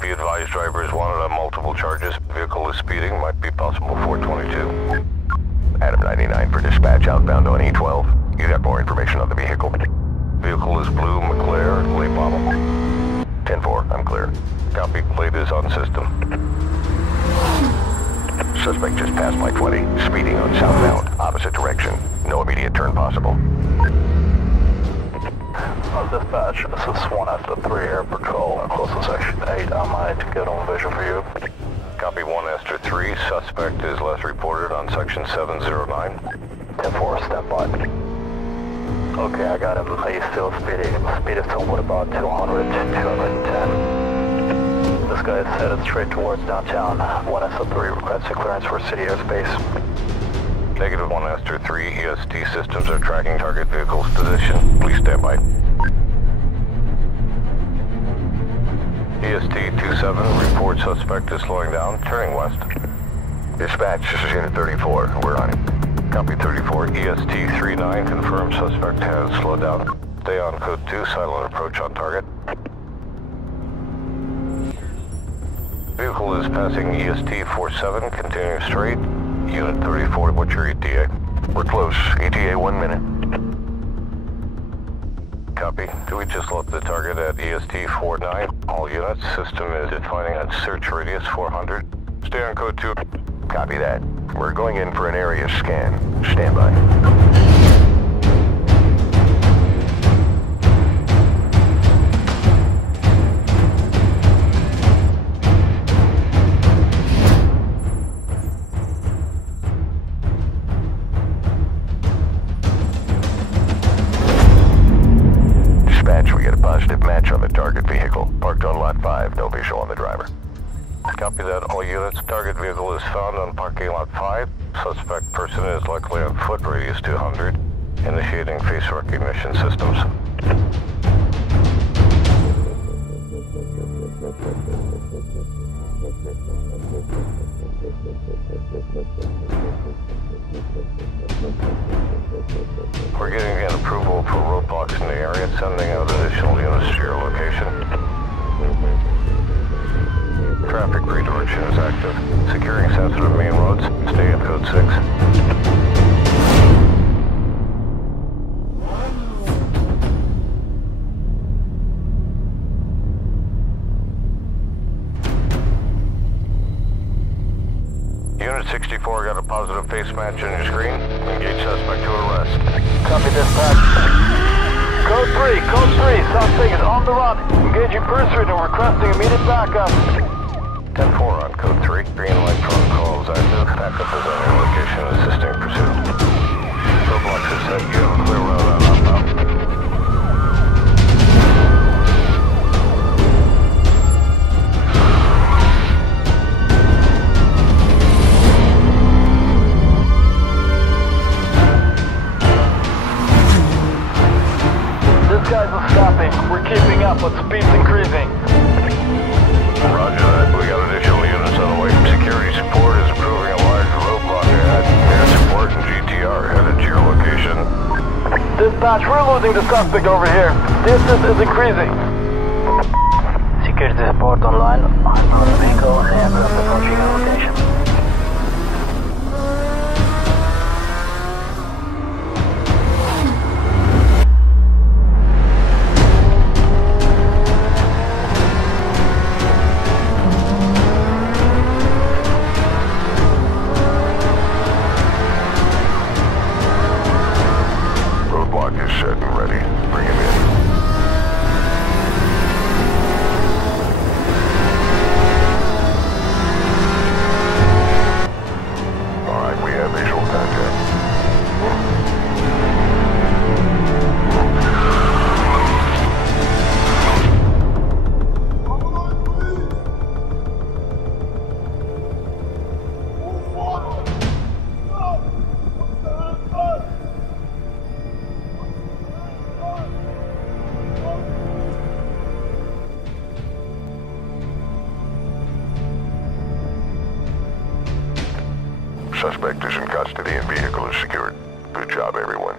Be advised, driver is wanted on multiple charges. Vehicle is speeding, might be possible 422. Adam 99 for dispatch outbound on E12. You got more information on the vehicle? Vehicle is blue, McLaren, late model. 10-4, I'm clear. Copy, plate is on system. Suspect just passed my 20, speeding on southbound, opposite direction. No immediate turn possible. Dispatch, this is 1 after 3 Air Patrol, close to Section 8. I might get on vision for you. Copy 1 after 3. Suspect is last reported on Section 709. 10-4, stand by. Okay, I got him. He's still speeding. Speed is somewhat about 200 to 210. This guy is headed straight towards downtown. 1 after 3 requesting clearance for city airspace. Negative 1 after 3. EST systems are tracking target vehicle's position. Please stand by. EST 27, report suspect is slowing down, turning west. Dispatch, this is Unit 34. We're on him. Copy 34, EST 39, confirmed suspect has slowed down. Stay on code 2, silent approach on target. Vehicle is passing EST 47, continuing straight. Unit 34, what's your ETA? We're close. ETA 1 minute. Copy. Do we just load the target at EST 49? All units, system is defining a search radius 400. Stay on code 2. Copy that. We're going in for an area scan. Stand by. We get a positive match on the target vehicle. Parked on lot 5, no visual on the driver. Copy that, all units. Target vehicle is found on parking lot 5. Suspect person is likely on foot, radius 200. Initiating face recognition systems. We're getting an approval for roadblocks in the area, sending out additional units to your location. Traffic redirection is active. Securing sensitive main roads. Stay at code 6. Unit 64 got a positive face match on your screen. Engage suspect to arrest. Copy dispatch. Code 3, suspect is on the run. Engaging pursuit and requesting immediate backup. 10-4 on code 3. Green light phone call is active. Backup is on your location assisting pursuit. Roadblocks is set. You have a clear route on outbound. Guys are stopping. We're keeping up, but speed's increasing. Roger that. We got additional units on the way. Security support is approving a large roadblock ahead. Air support and GTR headed to your location. Dispatch, we're losing the suspect over here. Distance is increasing. Security support online. I'm on the vehicle and approaching your location. Is set and ready. Bring him in. All right, we have visual contact. Suspect is in custody and vehicle is secured. Good job, everyone.